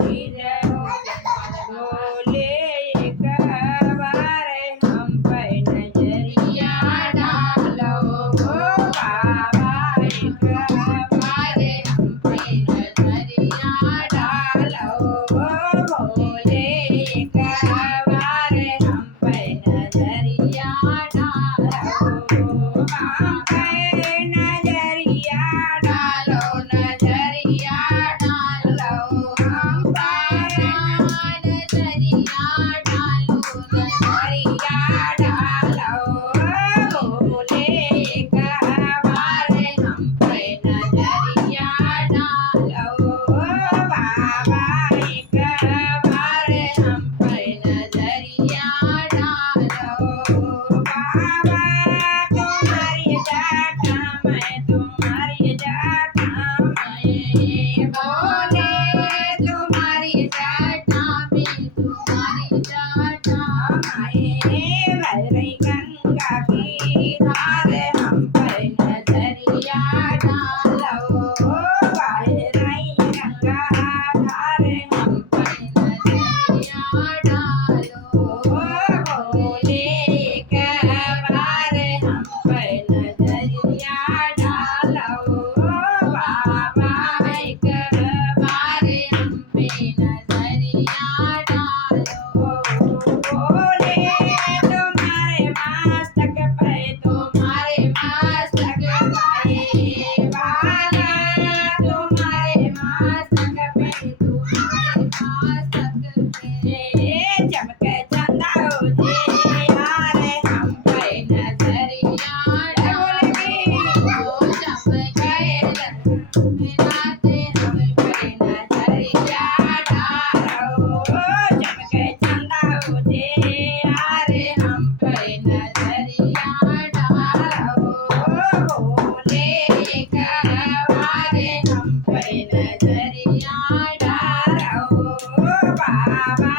की जय हो। बोले एक बार हम पे नजरिया डालो बाबा, एक बार हम पे नजरिया डालो। बोले एक बार हम पे नजरिया डालो। हम पे नजरिया डालो, नजरिया डालो। हम पे नजरिया डालो, नजरिया डालो। बोले एक बार हम पे नजरिया डालो बाबा, एक बार हम पे नजरिया डालो। बाबा तुम्हारी जाटा मैं, तुम्हारी जाटा मैं। बोले तुम्हारी जाटा मैं, तुम्हारी जाटा मैं। भैरई गंगा की धार हम पे नजरिया डालो। भैरई गंगा धार हम पे नजरिया डालो। बोले एक बार हम पे नजरिया डालो बाबा, एक बार हम पे नजरिया डालो। बोले तुम्हारे मस्तक पे, तुम्हारे मस्तक पे बाबा, तुम्हारे मस्तक पे, तुम्हारे मस्तक पे चमके चंदा उजे हारे हम पे नजरिया डालो। चमके राते हम पे नजरिया डालो। चमके चंदा उजे हारे हम पे नजरिया डालो। बोले एक बार हम पे नजरिया डालो बाबा,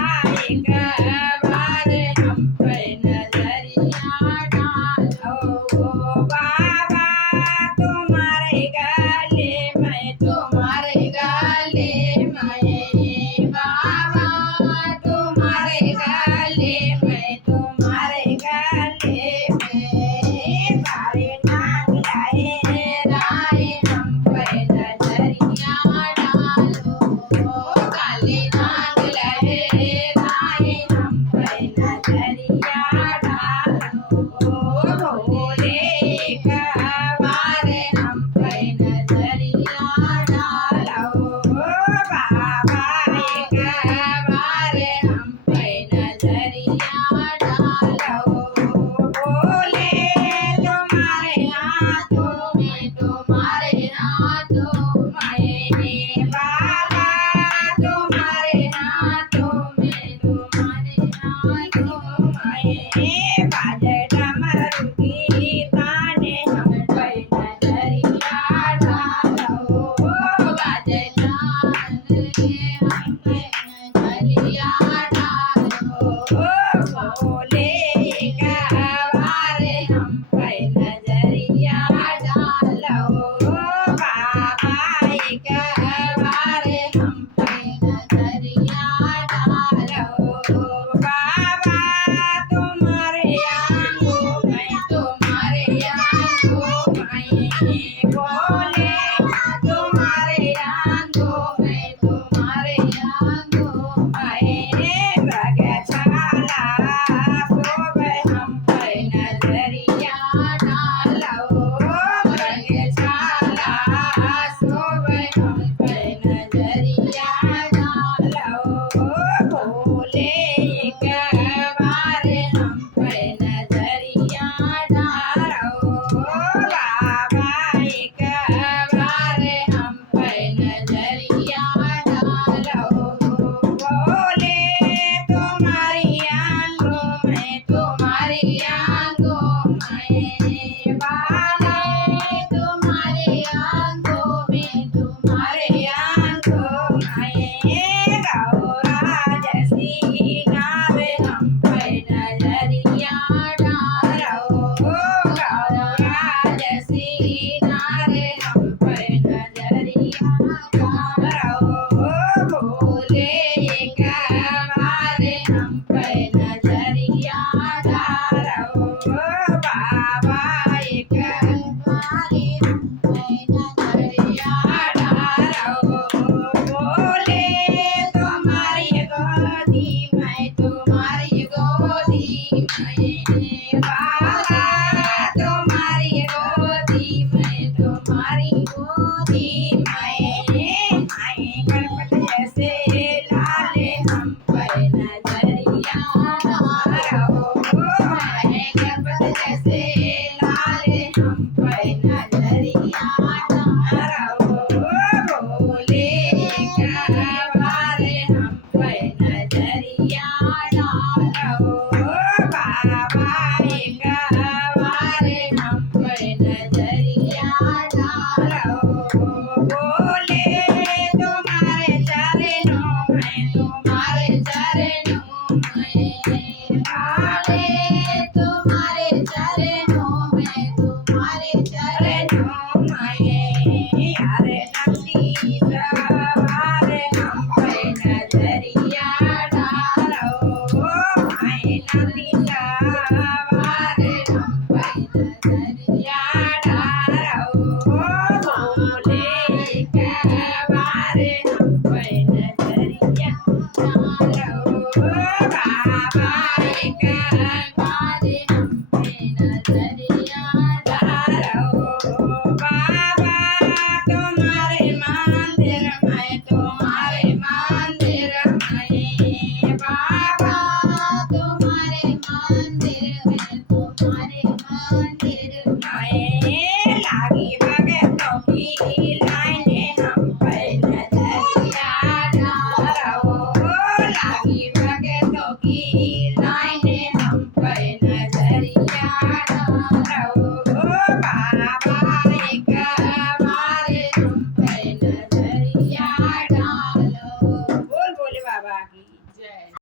एक बार हम पे नजरिया डालो। बाबा तुम्हारे गले में, तुम्हारे गले में। बाबा तुम्हारे गले में, तुम्हारे गले में। काले नाग लाए राय हम पे नजरिया डालो। काले नाग लाए राय हम पे नजरिया डालो। बोले एक बार हम पे नजरिया डालो बाबा, एक बार हम पे नजरिया डालो। बोले तुम्हारे हाथों में, तुम्हारे हाथों में। बाबा तुम्हारे हाथों में, तुम्हारे हाथों में। बाजे डमरू की ताने हम पे नजरिया डालो। बाजे डाल के हम पे नजरिया डालो। बोले एक बार हम पे नजरिया डालो बाबा, एक बार हम पे नजरिया डालो। बाबा तुम्हारे आंगों में, तुम्हारे आंगों में। बोले तुम्हारे आंगों में, तुम्हारे आंगों में। बगछाला शोभे हम पे नजरिया डालो। बगछाला शोभे हम पे नजरिया डालो। बोले एक बार हम पे नजरिया डालो बाबा, एक बार हम पे नजरिया डालो। बोले तुम्हारी आंखों में, तुम्हारी आंखों में। बाबा तुम्हारी आंखों में, तुम्हारे आंखों में। गौरा जैसी नार हम पे नजरिया डालो। गौरा जैसी नार हम पे नजरिया डालो। बोले बाबा एक बारे हम पे नजरिया डालो बोले तुम्हारी गोदी में तुम्हारी गोदी में बाबा तुम्हारी गोदी में तुम्हारी गोदी में गणपत जैसे लाले हम पर नजरिया डालो गणपत जैसे लाले हम पर नजरिया डालो बोले बारे हम पर नजरिया डालो बाबा एक बारे हम पर नजरिया डालो बोले तुम्हारे चरणों में तुम्हारे चरणों में तुम्हारे चरणों में तुम्हारे चरणों